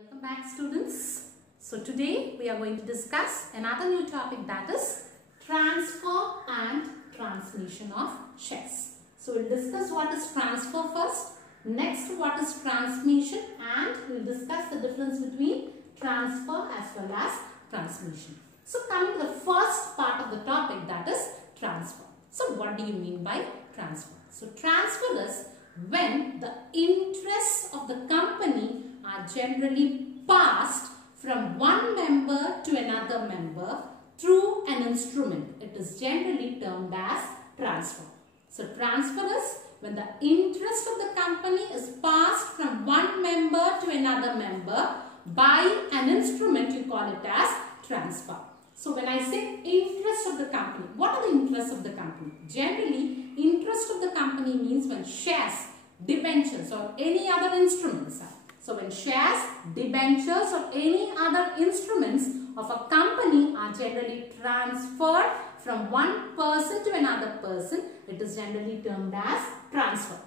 Welcome back, students. So today we are going to discuss another new topic, that is transfer and transmission of shares. So we'll discuss what is transfer first, next what is transmission, and we'll discuss the difference between transfer as well as transmission. So coming to the first part of the topic, that is transfer. So what do you mean by transfer? So transfer is when the interests of the company are generally passed from one member to another member through an instrument. It is generally termed as transfer. So transfer is when the interest of the company is passed from one member to another member by an instrument, you call it as transfer. So when I say interest of the company, what are the interests of the company? Generally, interest of the company means when shares, debentures or any other instruments. So when shares, debentures or any other instruments of a company are generally transferred from one person to another person, it is generally termed as transfer.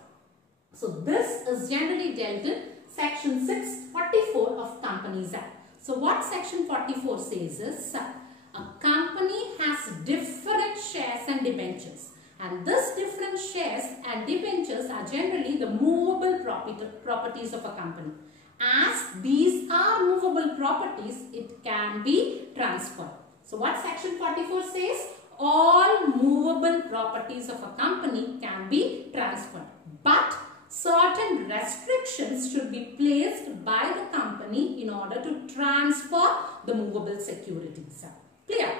So this is generally dealt in section 644 of Companies Act. So what section 44 says is, a company has different shares and debentures, and this different shares and debentures are generally the movable properties of a company. As these are movable properties, it can be transferred. So what section 44 says? All movable properties of a company can be transferred, but certain restrictions should be placed by the company in order to transfer the movable securities. Clear?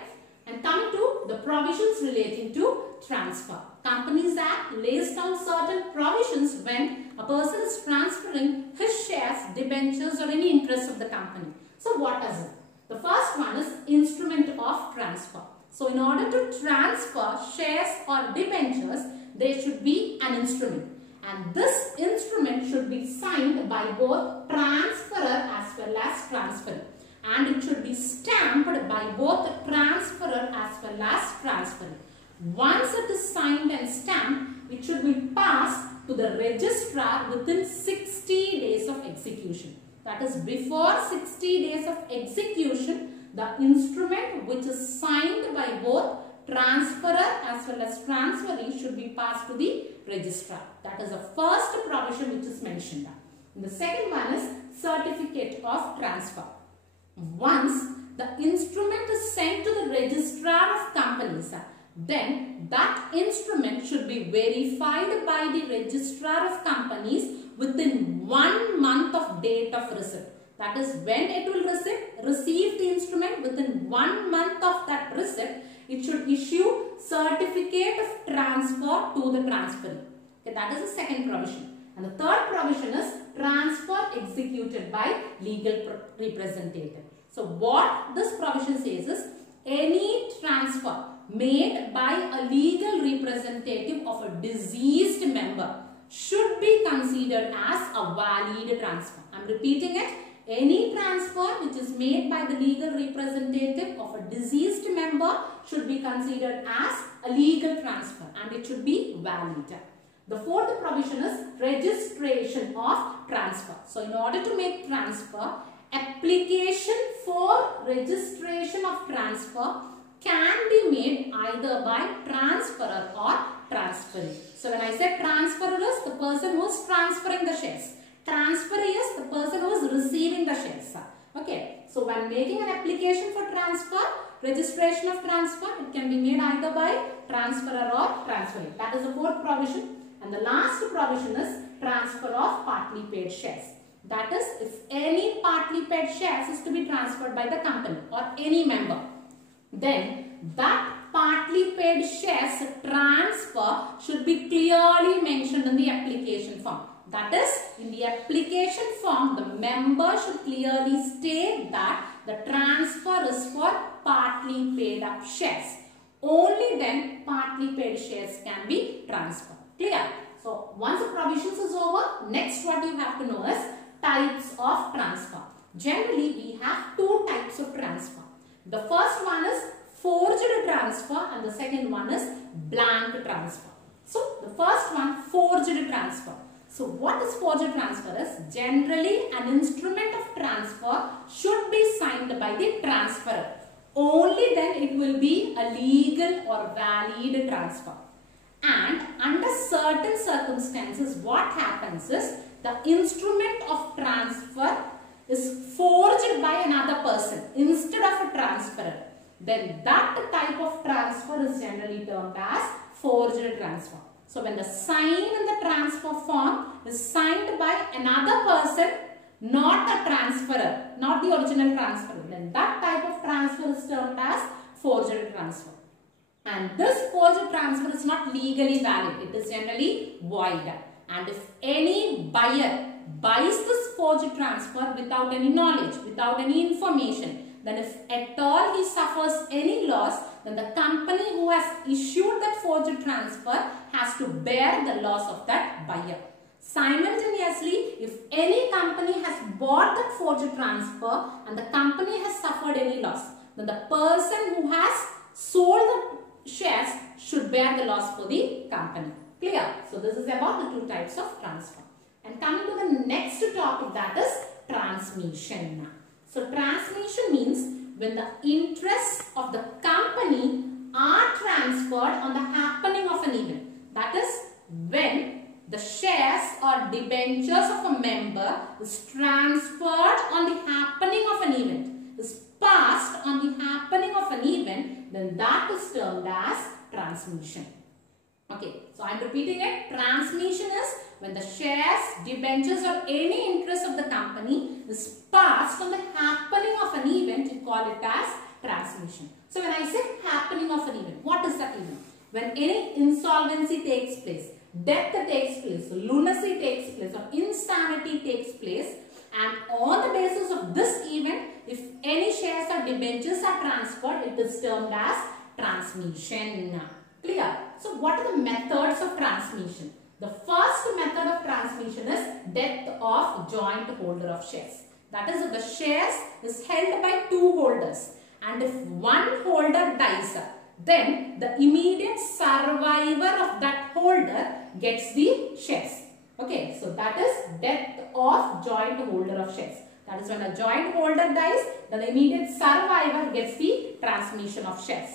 And coming to the provisions relating to transfer. Companies Act lays down certain provisions when a person is transferring his shares, debentures or any interest of the company. So what is it? The first one is instrument of transfer. So in order to transfer shares or debentures, there should be an instrument. And this instrument should be signed by both transferor as well as transferee. And it should be stamped by both the transferor as well as transferee. Once it is signed and stamped, it should be passed to the registrar within 60 days of execution. That is, before 60 days of execution, the instrument which is signed by both transferor as well as transferee should be passed to the registrar. That is the first provision which is mentioned. And the second one is certificate of transfer. Once the instrument is sent to the registrar of companies, then that instrument should be verified by the registrar of companies within 1 month of date of receipt. That is, when it will receive the instrument, within 1 month of that receipt, it should issue certificate of transfer to the transferee. Okay, that is the second provision. And the third provision is transfer executed by legal representative. So what this provision says is, any transfer made by a legal representative of a deceased member should be considered as a valid transfer. I am repeating it. Any transfer which is made by the legal representative of a deceased member should be considered as a legal transfer and it should be valid. The fourth provision is registration of transfer. So in order to make transfer, application for registration of transfer can be made either by transferor or transferee. So when I say transferor is the person who is transferring the shares. Transferee is the person who is receiving the shares. Okay. So when making an application for transfer, registration of transfer, it can be made either by transferor or transferee. That is the fourth provision. And the last provision is transfer of partly paid shares. That is, if any partly paid shares is to be transferred by the company or any member, then that partly paid shares transfer should be clearly mentioned in the application form. That is, in the application form, the member should clearly state that the transfer is for partly paid up shares. Only then partly paid shares can be transferred. Clear? So once the provisions is over, next what you have to know is types of transfer. Generally, we have two types of transfer. The first one is forged transfer and the second one is blank transfer. So the first one, forged transfer. So what is forged transfer is? Generally an instrument of transfer should be signed by the transferor. Only then it will be a legal or valid transfer. And under certain circumstances, what happens is the instrument of transfer is forged by another person instead of a transferor. Then that type of transfer is generally termed as forged transfer. So when the sign in the transfer form is signed by another person, not a transferor, not the original transferor, then that type of transfer is termed as forged transfer. And this forged transfer is not legally valid. It is generally void. And if any buyer buys this forged transfer without any knowledge, without any information, then if at all he suffers any loss, then the company who has issued that forged transfer has to bear the loss of that buyer. Simultaneously, if any company has bought that forged transfer and the company has suffered any loss, then the person who has sold the shares should bear the loss for the company. Clear? So this is about the two types of transfer. And coming to the next topic, that is transmission. So transmission means when the interests of the company are transferred on the happening of an event. That is when the shares or debentures of a member is transferred on the happening of an event, is passed on the happening of an event, then that is termed as transmission. Okay, so I am repeating it. Transmission is when the shares, debentures or any interest of the company is passed on the happening of an event, you call it as transmission. So when I say happening of an event, what is that event? When any insolvency takes place, death takes place, lunacy takes place or insanity takes place, and on the basis of this event, if any shares or debentures are transferred, it is termed as transmission. Clear? So what are the methods of transmission? The first method of transmission is death of joint holder of shares. That is, if the shares is held by two holders and if one holder dies, then the immediate survivor of that holder gets the shares. Okay, so that is death of joint holder of shares. That is when a joint holder dies, then the immediate survivor gets the transmission of shares.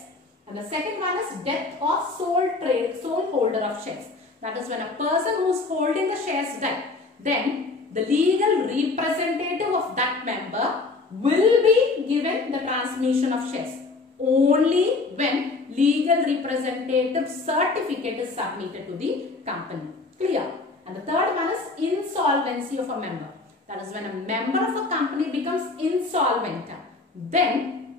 And the second one is death of sole holder of shares. That is when a person who is holding the shares dies, then the legal representative of that member will be given the transmission of shares only when legal representative certificate is submitted to the company. Clear? And the third one is insolvency of a member. That is when a member of a company becomes insolvent. Then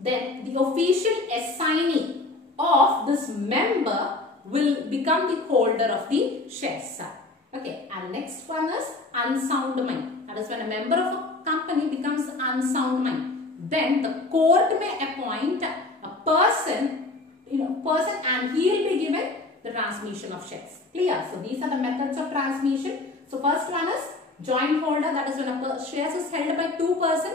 the official assignee of this member will become the holder of the shares. Okay, and next one is unsound mind. That is when a member of a company becomes unsound mind. Then the court may appoint a person, and he will be given the transmission of shares. Clear? So these are the methods of transmission. So first one is joint holder. That is when a shares is held by two persons.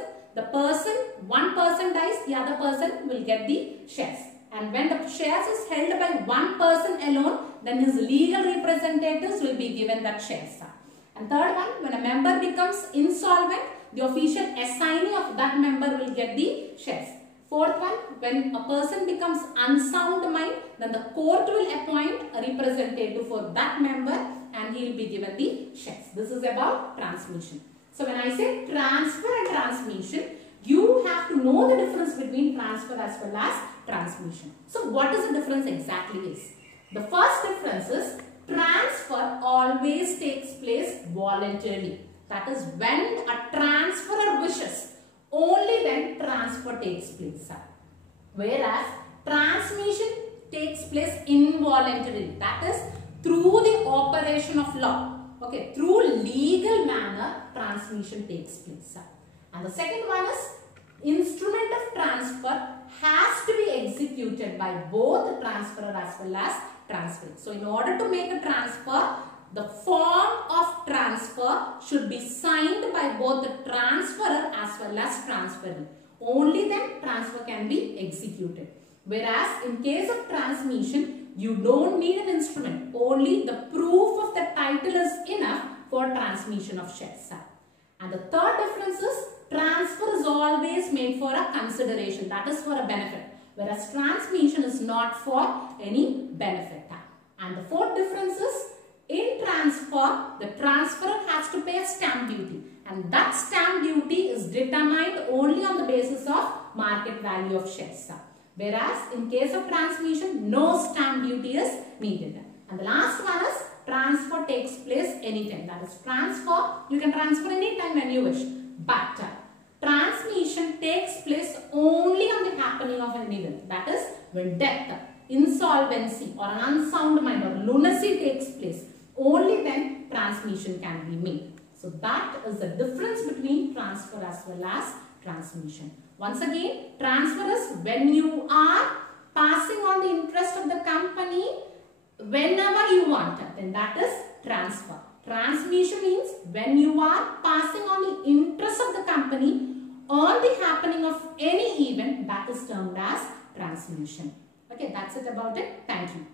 One person dies, the other person will get the shares. And when the shares is held by one person alone, then his legal representatives will be given that shares. And third one, when a member becomes insolvent, the official assignee of that member will get the shares. Fourth one, when a person becomes unsound mind, then the court will appoint a representative for that member and he will be given the shares. This is about transmission. So when I say transfer and transmission, you have to know the difference between transfer as well as transmission. So what is the difference exactly is? The first difference is transfer always takes place voluntarily. That is when a transferor wishes, only then transfer takes place. Whereas transmission takes place involuntarily. That is through the operation of law. Okay, through legal manner transmission takes place. And the second one is instrument of transfer has to be executed by both the transferor as well as transferee. So in order to make a transfer, the form of transfer should be signed by both the transferor as well as transferee. Only then transfer can be executed. Whereas in case of transmission, you don't need an instrument. Only the proof of the title is enough for transmission of shares. And the third difference is transfer is always made for a consideration, that is for a benefit, whereas transmission is not for any benefit. And the fourth difference is in transfer, the transferor has to pay a stamp duty, and that stamp duty is determined only on the basis of market value of shares. Whereas in case of transmission, no stamp duty is needed. And the last one is transfer takes place anytime. That is transfer, you can transfer anytime when you wish. But transmission takes place only on the happening of an event. That is when death, insolvency or an unsound mind or lunacy takes place. Only then transmission can be made. So that is the difference between transfer as well as transmission. Once again, transfer is when you are passing on the interest of the company whenever you want it, then that is transfer. Transmission means when you are passing on the interest of the company on the happening of any event, that is termed as transmission. Okay, that's it about it. Thank you.